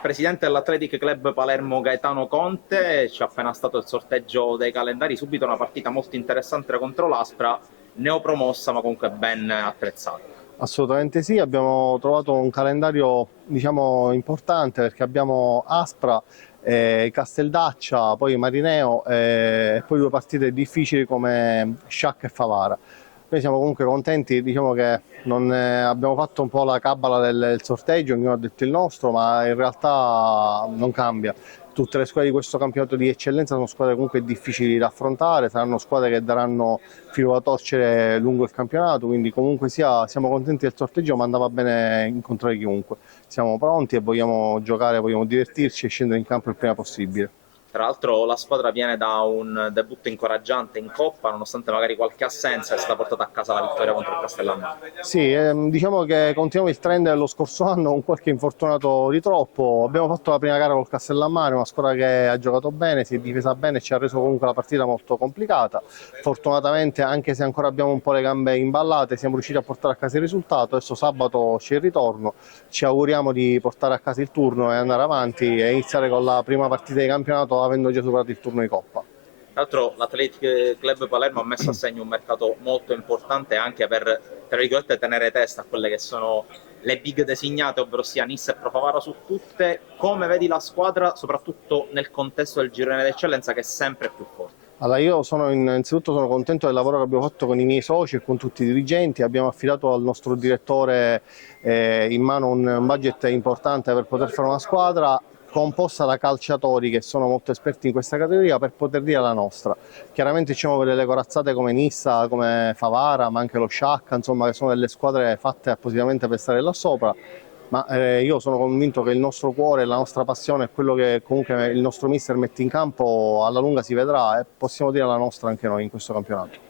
presidente dell'Athletic Club Palermo Gaetano Conte, c'è appena stato il sorteggio dei calendari, subito una partita molto interessante contro l'Aspra, neopromossa ma comunque ben attrezzata. Assolutamente sì, abbiamo trovato un calendario diciamo importante perché abbiamo Aspra, Casteldaccia, poi Marineo e poi due partite difficili come Sciacca e Favara. Noi siamo comunque contenti, diciamo che non, abbiamo fatto un po' la cabala del sorteggio, ognuno ha detto il nostro, ma in realtà non cambia. Tutte le squadre di questo campionato di eccellenza sono squadre comunque difficili da affrontare, saranno squadre che daranno filo da torcere lungo il campionato, quindi comunque sia siamo contenti del sorteggio, ma andava bene incontrare chiunque. Siamo pronti e vogliamo giocare, vogliamo divertirci e scendere in campo il prima possibile. Tra l'altro la squadra viene da un debutto incoraggiante in Coppa, nonostante magari qualche assenza, è stata portata a casa la vittoria contro il Castellano. Sì, diciamo che continuiamo il trend dello scorso anno con qualche infortunato di troppo. Abbiamo fatto la prima gara col Castellammare, una squadra che ha giocato bene, si è difesa bene e ci ha reso comunque la partita molto complicata. Fortunatamente, anche se ancora abbiamo un po' le gambe imballate, siamo riusciti a portare a casa il risultato. Adesso sabato c'è il ritorno, ci auguriamo di portare a casa il turno e andare avanti e iniziare con la prima partita di campionato avendo già superato il turno di Coppa. Tra l'altro l'Athletic Club Palermo ha messo a segno un mercato molto importante anche per, tra virgolette, tenere testa a quelle che sono le big designate, ovvero sia Nissa e Pro Favara su tutte. Come vedi la squadra, soprattutto nel contesto del girone d'eccellenza che è sempre più forte? Allora, io innanzitutto sono contento del lavoro che abbiamo fatto con i miei soci e con tutti i dirigenti. Abbiamo affidato al nostro direttore in mano un budget importante per poter fare una squadra composta da calciatori che sono molto esperti in questa categoria per poter dire la nostra. Chiaramente ci sono delle corazzate come Nissa, come Favara, ma anche lo Sciacca, insomma, che sono delle squadre fatte appositamente per stare là sopra. Ma io sono convinto che il nostro cuore, la nostra passione e quello che comunque il nostro mister mette in campo alla lunga si vedrà e possiamo dire la nostra anche noi in questo campionato.